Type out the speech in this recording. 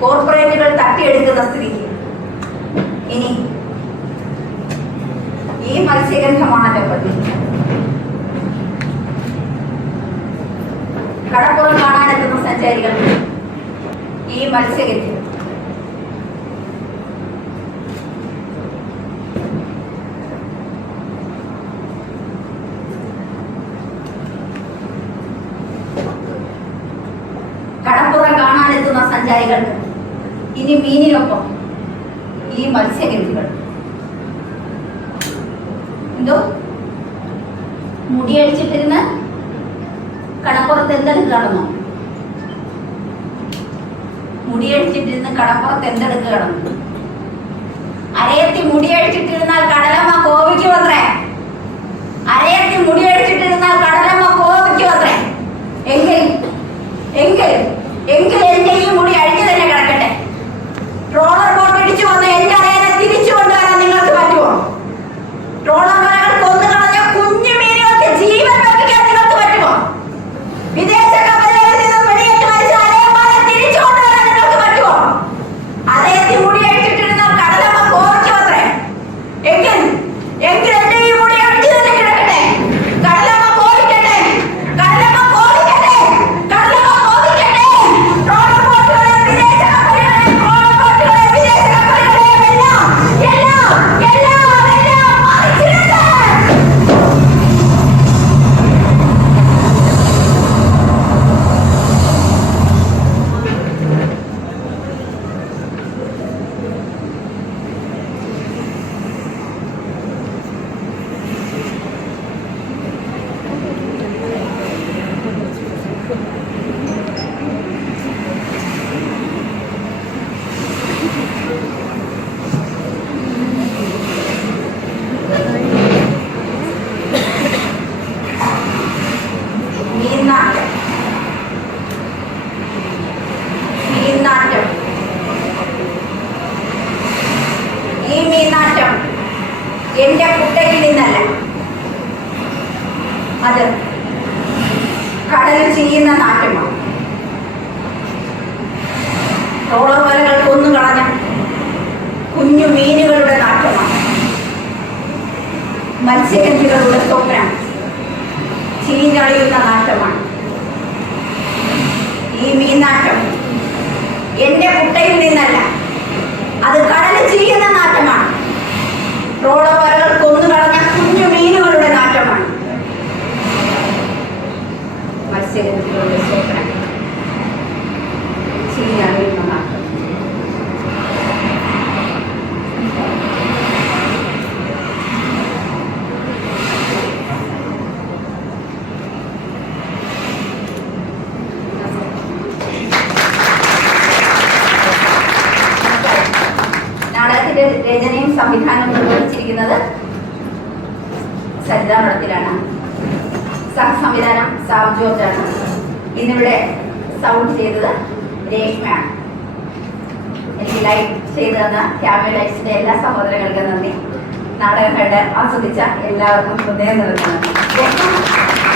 കോർപ്പറേറ്റുകൾ തട്ടിയെടുക്കുന്ന സ്ഥിതിക്ക്. ഇനി ഈ മത്സ്യഗന്ധമാണല്ലോ പതി കടപ്പുറം കാണാനെത്തുന്ന സഞ്ചാരികൾ ഈ മത്സ്യഗന്ധം കടപ്പുറം കാണാനെത്തുന്ന സഞ്ചാരികൾക്ക് ഇനി മീനിനൊപ്പം ഈ മത്സ്യഗന്ധികൾ എന്തോ? മുടിയടിച്ചിട്ടിരുന്ന് കടപ്പുറത്ത് എന്തെടുക്കുകയാണെന്നോ മുടിയടിച്ചിട്ടിരുന്ന് കടപ്പുറത്ത് എന്തെടുക്കുകയാണെന്നോ അരയത്തി മുടിയടിച്ചിട്ടിരുന്നാൽ കടലമ്മ കോപിക്കുമത്രേ? അരയത്തി നിന്നല്ല അത് കടലിൽ ചെയ്യുന്ന നാട്ടമാണ് ട്രോളർ കൊന്നു കളഞ്ഞ കുഞ്ഞു മീനുകളുടെ നാട്ടമാണ് മത്സ്യഗന്ധികളുടെ സ്വപ്നം ചീഞ്ഞളിയുന്ന നാട്ടമാണ് ഈ മീനാട്ടം എന്റെ കുട്ടയിൽ നിന്നല്ല അത് കടൽ ചെയ്യുന്ന നാട്ടമാണ് റോളവരകൾ കൊന്നു കളഞ്ഞ കുഞ്ഞു മീനുകളുടെ നാട്ടമാണ് മത്സ്യഗന്ധികളുടെ സ്വപ്നം ചീഞ്ഞളിയുന്ന നാട്ടം നാടകത്തിന്റെ രചനയും സംവിധാനവും നിർവഹിച്ചിരിക്കുന്നത് സരിതാ മഠത്തിലാണ്. സംവിധാനം സാബ് ജോർജാണ്. ഇന്നിവിടെ സൗണ്ട് ചെയ്തത് രേഷ്മയാണ്. എനിക്ക് ലൈറ്റ് ചെയ്തു തന്ന ക്യാമറ ലൈറ്റ്സിന്റെ എല്ലാ സഹോദരങ്ങൾക്കും നന്ദി. നാടകം കണ്ട് ആസ്വദിച്ച എല്ലാവർക്കും ഹൃദയം നിർത്തുന്നു